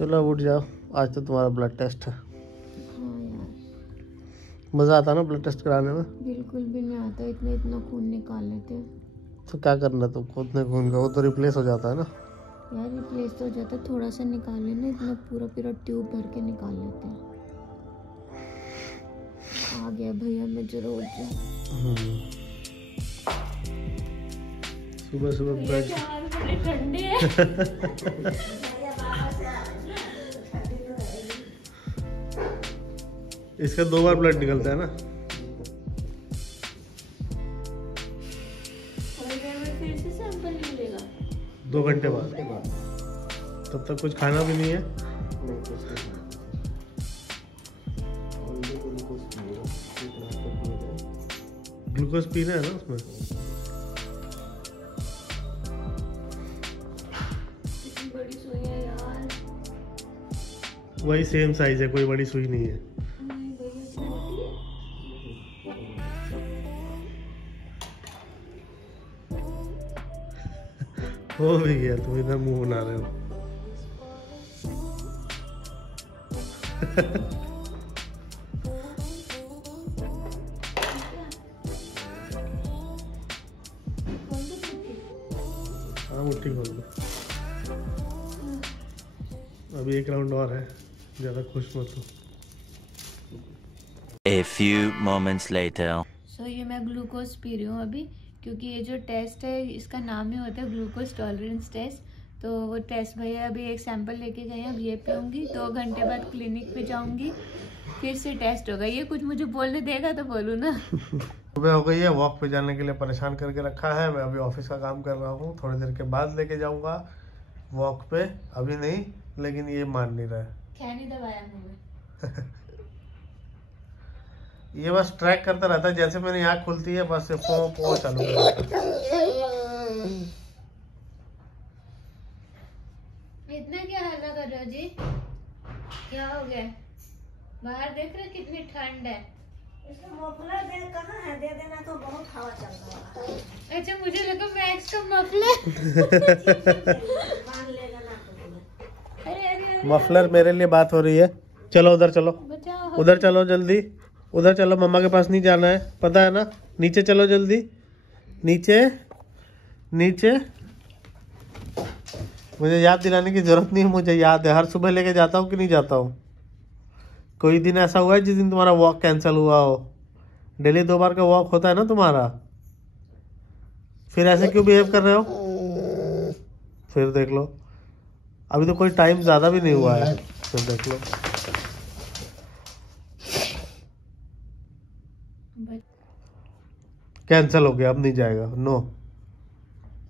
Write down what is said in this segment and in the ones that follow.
चलो अब उठ जाओ, आज तो तुम्हारा ब्लड टेस्ट है। हाँ यार, मज़ा आता ना ब्लड टेस्ट कराने में? बिल्कुल भी नहीं आता, इतना खून निकाल लेते हैं। तो क्या करना तुम खुद ने खून का, वो तो रिप्लेस हो जाता है ना यार रिप्लेस तो हो जाता है, थोड़ा सा निकाल लेना, इतना पूरा ट्यूब भर के निकाल लेते हैं। आ गया भैया, मैं जरूर उठ जाऊँ। सुबह सुबह ब्लड ठंडे है। इसका 2 बार ब्लड निकलता है ना। फिर से सैंपल मिलेगा 2 घंटे बाद। तब तक कुछ खाना भी नहीं है। ग्लूकोज पीना है ना उसमें। कितनी बड़ी सुई है यार। वही सेम साइज है, कोई बड़ी सुई नहीं है। नहीं भैया, छोटी है। हो भी गया, तुम इधर मुंह बना रहे हो। हाँ मुट्ठी खोल दो। अभी 1 राउंड और है, ज़्यादा खुश मत हो। A few moments later. सो ये मैं ग्लूकोज पी रही हूँ अभी, क्योंकि ये जो टेस्ट है इसका नाम ही होता है ग्लूकोज टॉलरेंस टेस्ट। तो वो टेस्ट भैया अभी एक सैंपल लेके गए हैं, अब ये पीऊँगी। 2 घंटे बाद क्लिनिक पे जाऊँगी, फिर से टेस्ट होगा। ये कुछ मुझे बोलने देगा तो बोलूँ ना। सुबह हो गई है, वॉक पे जाने के लिए परेशान करके रखा है। मैं अभी ऑफिस का काम कर रहा हूँ, थोड़ी देर के बाद लेके जाऊँगा वॉक पे। अभी नहीं, लेकिन ये मान नहीं रहा है। क्या नहीं दबाया मुँह में। ये बस ट्रैक करता रहता है, जैसे मेरी आँख खुलती है बस पो चालू कर देता है। इतना क्या हल्ला कर रहे हो जी? क्या हो गया? बाहर देख रहे कितनी ठंड है। मफलर दे कहाँ है, दे देना तो बहुत हवा चल रहा है। अच्छा मुझे लगा मैक्स का मफलर। बांध लेना ना। अरे मफलर मेरे लिए बात हो रही है। चलो उधर चलो, बचाओ। उधर चलो जल्दी, उधर चलो। मम्मा के पास नहीं जाना है, पता है ना। नीचे चलो जल्दी, नीचे नीचे। मुझे याद दिलाने की जरूरत नहीं है, मुझे याद है। हर सुबह लेके जाता हूँ कि नहीं जाता हूँ। कोई दिन ऐसा हुआ है जिस दिन तुम्हारा वॉक कैंसिल हुआ हो? डेली 2 बार का वॉक होता है ना तुम्हारा। फिर ऐसे क्यों बिहेव कर रहे हो? फिर देख लो, अभी तो कोई टाइम ज़्यादा भी नहीं हुआ है। फिर देख लो, कैंसिल हो गया, अब नहीं जाएगा। No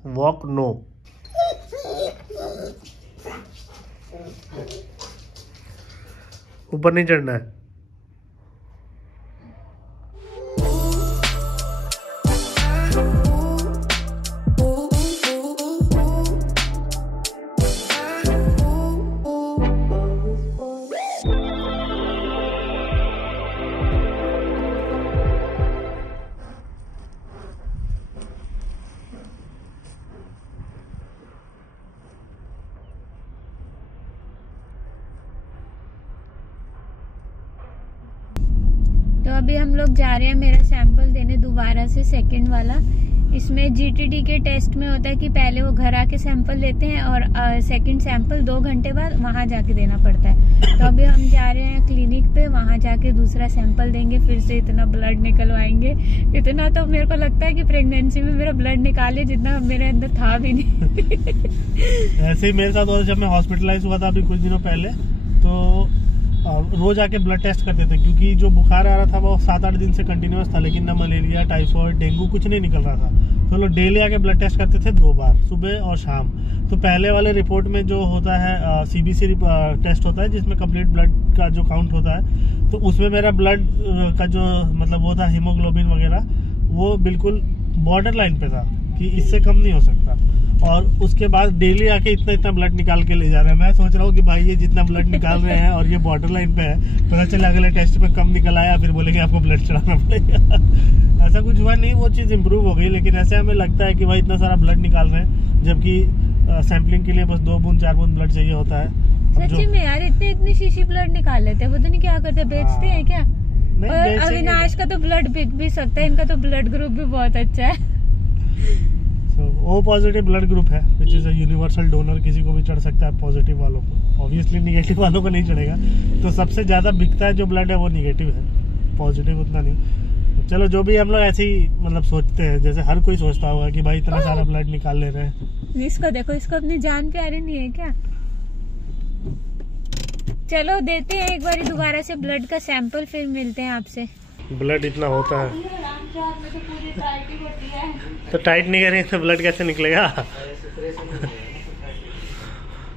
walk, no. ऊपर नहीं चढ़ना है। तो अभी हम लोग जा रहे हैं मेरा सैंपल देने दोबारा से, सेकंड वाला। इसमें जीटीडी के टेस्ट में होता है कि पहले वो घर आके सैंपल लेते हैं और सेकंड सैंपल 2 घंटे बाद वहां जाके देना पड़ता है। तो अभी हम जा रहे हैं क्लिनिक पे, वहां जाके दूसरा सैंपल देंगे, फिर से इतना ब्लड निकलवाएंगे। इतना तो मेरे को लगता है कि प्रेगनेंसी में मेरा ब्लड निकाले जितना मेरे अंदर था भी नहीं। ऐसे ही मेरे साथ हुआ, जब मैं हॉस्पिटलाइज हुआ था अभी कुछ दिनों पहले, तो रोज आके ब्लड टेस्ट करते थे, क्योंकि जो बुखार आ रहा था वो 7-8 दिन से कंटिन्यूस था, लेकिन ना मलेरिया, टाइफाइड, डेंगू कुछ नहीं निकल रहा था। तो लोग डेली आके ब्लड टेस्ट करते थे 2 बार, सुबह और शाम। तो पहले वाले रिपोर्ट में जो होता है सीबीसी टेस्ट होता है, जिसमें कंप्लीट ब्लड का जो काउंट होता है, तो उसमें मेरा ब्लड का जो मतलब वो था हीमोग्लोबिन वगैरह, वो बिल्कुल बॉर्डर लाइन पे था कि इससे कम नहीं हो सकता। और उसके बाद डेली आके इतना ब्लड निकाल के ले जा रहे हैं। मैं सोच रहा हूँ कि भाई ये जितना ब्लड निकाल रहे हैं और ये बॉर्डर लाइन पे है, पता चले अगले टेस्ट पे कम निकल आया, फिर बोलेंगे आपको ब्लड चढ़ाना पड़ेगा। ऐसा कुछ हुआ नहीं, वो चीज़ इम्प्रूव हो गई। लेकिन ऐसे हमें लगता है कि भाई इतना सारा ब्लड निकाल रहे हैं, जबकि सैम्पलिंग के लिए बस 2 बूंद 4 बूंद ब्लड चाहिए होता है। सच्ची में यार इतने शीशी ब्लड निकाल लेते हैं, पता नहीं क्या करते हैं, बेचते हैं क्या? नहीं, और बेचेंगे अविनाश का तो ब्लड बिक भी सकता है, इनका तो ब्लड ग्रुप भी बहुत अच्छा है। ओ पॉजिटिव ब्लड ग्रुप है, which is a universal donor, किसी को भी चढ़ सकता है पॉजिटिव वालों को, ऑब्वियसली निगेटिव वालों को नहीं चढ़ेगा। तो सबसे ज्यादा बिकता है जो ब्लड है वो निगेटिव है, पॉजिटिव उतना नहीं। चलो जो भी हम लोग ऐसे ही मतलब सोचते हैं, जैसे हर कोई सोचता होगा कि भाई इतना सारा ब्लड निकाल ले रहे हैं। इसको देखो, इसको अपनी जान प्यारी नहीं है क्या? चलो देते हैं एक बार दोबारा से ब्लड का सैंपल, फिर मिलते हैं आपसे। ब्लड इतना होता है तो टाइट नहीं करेंगे तो ब्लड कैसे निकलेगा?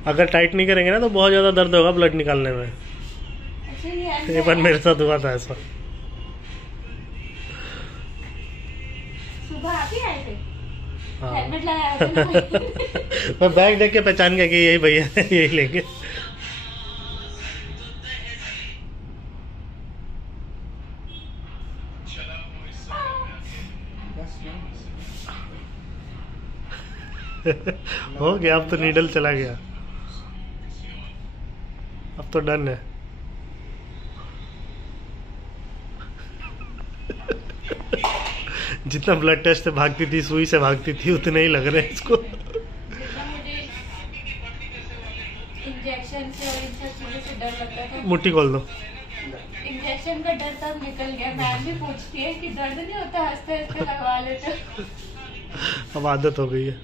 अगर टाइट नहीं करेंगे ना तो बहुत ज्यादा दर्द होगा ब्लड निकालने में। एक बार मेरे साथ हुआ था ऐसा। सुबह आप ही आए थे? हाँ। हेलमेट लगाया था ना? मैं बैग देख के पहचान गया कि यही भैया यही लेंगे। हो गया, अब तो नीडल चला गया, अब तो डन है। जितना ब्लड टेस्ट से भागती थी, सुई से भागती थी, उतने ही लग रहे हैं इसको। इंजेक्शन से और इन सब चीजों से डर लगता था। मुट्ठी खोल दो। इंजेक्शन का डर तब निकल गया। मैम भी पूछती है कि दर्द नहीं होता, हंसते हंसते लगवा लेते। अब आदत हो गई है।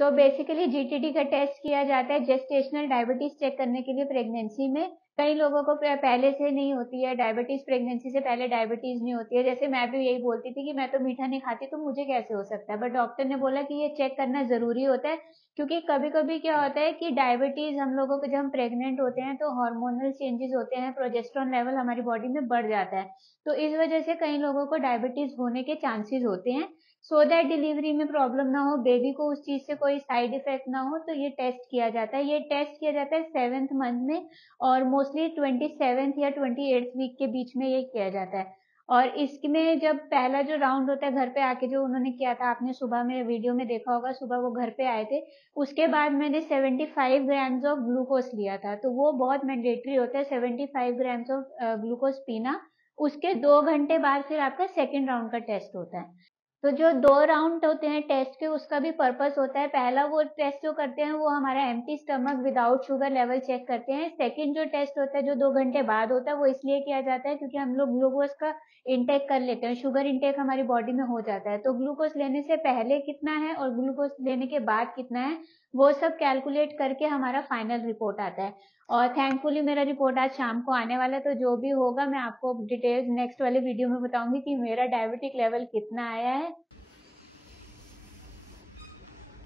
सो बेसिकली जीटीडी का टेस्ट किया जाता है जेस्टेशनल डायबिटीज चेक करने के लिए प्रेगनेंसी में। कई लोगों को पहले से नहीं होती है डायबिटीज, प्रेगनेंसी से पहले डायबिटीज नहीं होती है। जैसे मैं भी यही बोलती थी कि मैं तो मीठा नहीं खाती तो मुझे कैसे हो सकता है, बट डॉक्टर ने बोला कि ये चेक करना जरूरी होता है, क्योंकि कभी कभी क्या होता है कि डायबिटीज हम लोगों को, जब हम प्रेग्नेंट होते हैं तो हार्मोनल चेंजेस होते हैं, प्रोजेस्टेरॉन लेवल हमारी बॉडी में बढ़ जाता है, तो इस वजह से कई लोगों को डायबिटीज होने के चांसेस होते हैं। सो दैट डिलीवरी में प्रॉब्लम ना हो, बेबी को उस चीज से कोई साइड इफेक्ट ना हो, तो ये टेस्ट किया जाता है। ये टेस्ट किया जाता है 7th मंथ में और मोस्टली 27th या 28th वीक के बीच में ये किया जाता है। और इसमें जब पहला जो राउंड होता है घर पे आके, जो उन्होंने किया था, आपने सुबह में वीडियो में देखा होगा, सुबह वो घर पे आए थे, उसके बाद मैंने 75 ग्राम्स ऑफ ग्लूकोज लिया था, तो वो बहुत मैंडेटरी होता है 75 ग्राम्स ऑफ ग्लूकोज पीना। उसके 2 घंटे बाद फिर आपका सेकेंड राउंड का टेस्ट होता है। तो जो 2 राउंड होते हैं टेस्ट के, उसका भी पर्पस होता है। पहला वो टेस्ट जो करते हैं वो हमारा empty stomach without sugar level check करते हैं। सेकंड जो टेस्ट होता है जो 2 घंटे बाद होता है, वो इसलिए किया जाता है क्योंकि हम लोग ग्लूकोज का इंटेक कर लेते हैं, शुगर इंटेक हमारी बॉडी में हो जाता है, तो ग्लूकोज लेने से पहले कितना है और ग्लूकोज लेने के बाद कितना है, वो सब कैलकुलेट करके हमारा फाइनल रिपोर्ट आता है। और थैंकफुली मेरा रिपोर्ट आज शाम को आने वाला है, तो जो भी होगा मैं आपको डिटेल्स नेक्स्ट वाले वीडियो में बताऊंगी कि मेरा डायबिटिक लेवल कितना आया है।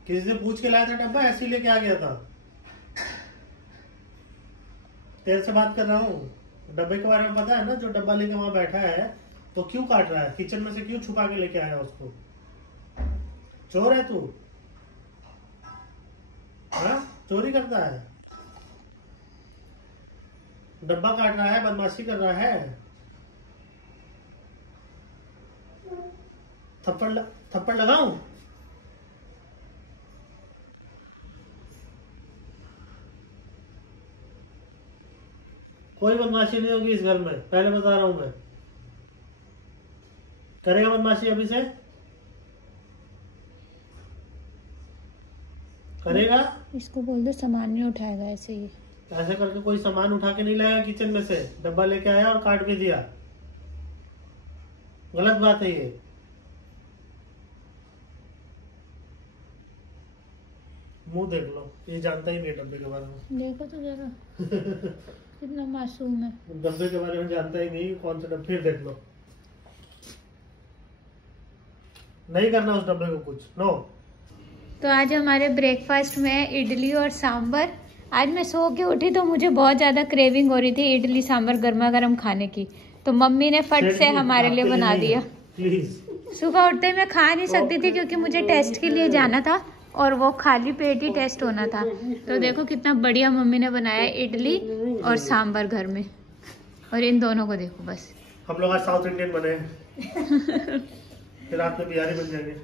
किसी से पूछ के लाया था डब्बा, ऐसे ही लेके आ गया था। तेरे से बात कर रहा हूँ, डब्बे के बारे में पता है ना? जो डब्बा लेके वहां बैठा है तो क्यों काट रहा है, किचन में से क्यों छुपा के लेके आया उसको? चोर है तू? हाँ, चोरी करता है, डब्बा काट रहा है, बदमाशी कर रहा है। थप्पड़ लगाऊं? कोई बदमाशी नहीं होगी इस घर में, पहले बता रहा हूं मैं। करेगा बदमाशी अभी से? करेगा? इसको बोल दो सामान नहीं उठाएगा ऐसे ही। ऐसे करके कोई सामान उठा के नहीं लाएगा किचन में से, डब्बा लेके आया और काट भी दिया, गलत बात है ये। मुंह देख लो, ये जानता ही नहीं डब्बे के बारे में। देखो तो जरा कितना मासूम है, डब्बे के बारे में जानता ही नहीं, कौन सा डब्बा। फिर देख लो, नहीं करना उस डब्बे को कुछ, नो। तो आज हमारे ब्रेकफास्ट में इडली और सांभर। आज मैं सो के उठी तो मुझे बहुत ज़्यादा क्रेविंग हो रही थी इडली सांभर गर्मा गर्म खाने की, तो मम्मी ने फट से हमारे लिए बना दिया। प्लीज। सुबह उठते ही मैं खा नहीं सकती थी क्योंकि मुझे टेस्ट के लिए जाना था और वो खाली पेट ही टेस्ट होना था। तो देखो कितना बढ़िया मम्मी ने बनाया इडली और सांभर घर में, और इन दोनों को देखो बस। हम लोग आज साउथ इंडियन बने फिर रात में बिहारी बन जाएंगे।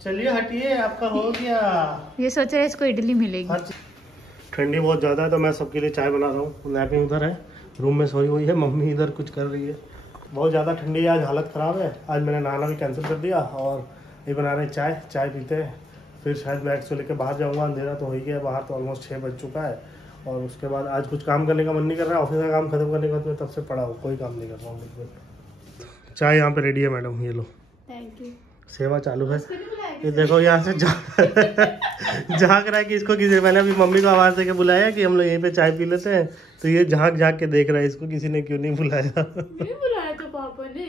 चलिए हटिए, आपका हो गया। ये सोच रहे इसको इडली मिलेगी। ठंडी बहुत ज़्यादा है तो मैं सबके लिए चाय बना रहा हूँ। नैपिंग उधर है, रूम में सोई हुई है, मम्मी इधर कुछ कर रही है। बहुत ज़्यादा ठंडी है, आज हालत ख़राब है। आज मैंने नहाना भी कैंसिल कर दिया और ये बना रहे चाय। चाय पीते हैं, फिर शायद मैक्स को लेकर बाहर जाऊँगा। अंधेरा तो हो ही गया, बाहर तो ऑलमोस्ट 6 बज चुका है। और उसके बाद आज कुछ काम करने का मन नहीं कर रहा है। ऑफिस का काम खत्म करने के बाद मैं तब से पड़ा हूँ, कोई काम नहीं कर रहा हूँ बिल्कुल। चाय यहाँ पे रेडी है मैडम, ये लो। Thank you. सेवा चालू है। ये देखो यहाँ से झाँक रहा है कि इसको किसी, मैंने अभी मम्मी को आवाज़ देके बुलाया कि हम लोग यहीं पे चाय पी लेते हैं, तो ये झाँक झाँक के देख रहा है इसको किसी ने क्यों नहीं बुलाया। नहीं बुलाया तो पापा ने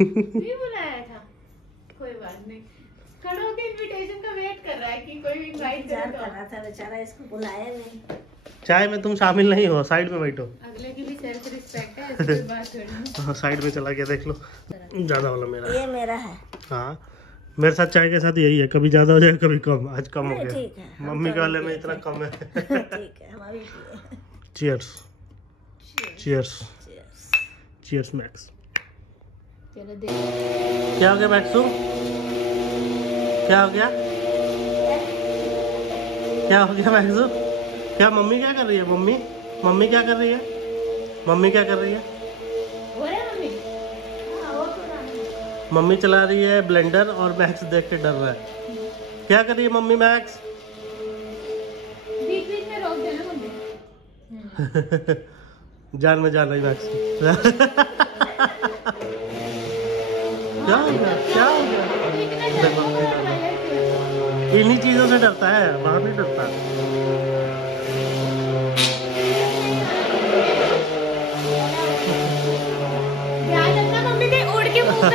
नहीं बुलाया था, कोई बात नहीं। खड़ा होकर इनविटेशन का वेट कर रहा है कि कोई इनवाइट इंतजार कर रहा था बेचारा, इसको बुलाया नहीं। चाय में तुम शामिल नहीं हो, साइड में बैठो। अगले की भी सेल्फ रिस्पेक्ट है, इसकी बात थोड़ी। हाँ, साइड में चला गया, देख लो। ज़्यादा वाला मेरा ये मेरा है। हाँ, मेरे साथ चाय के साथ यही है, कभी ज़्यादा हो जाए कभी कम। आज कम हो गया, ठीक है, मम्मी के वाले में इतना कम है। ठीक है, हम अभी पिए। Cheers cheers cheers max. चलो देख, क्या हो गया मैक्सू, क्या हो गया, क्या हो गया मैक्सू? क्या मम्मी क्या कर रही है? मम्मी क्या कर रही है? मम्मी क्या कर रही है? हो रहा है मम्मी? हाँ, वो तो ना। मम्मी चला रही है ब्लेंडर और मैक्स देख के डर रहा है। क्या कर रही है मम्मी मैक्स? बीच बीच में रोक देना मम्मी। जान में जान रही मैक्स की। क्या हो गया, क्या हो गया? इन्हीं चीजों से डरता है, वहां नहीं डरता। ध्यान रखना मम्मी के उड़ के मुंह पे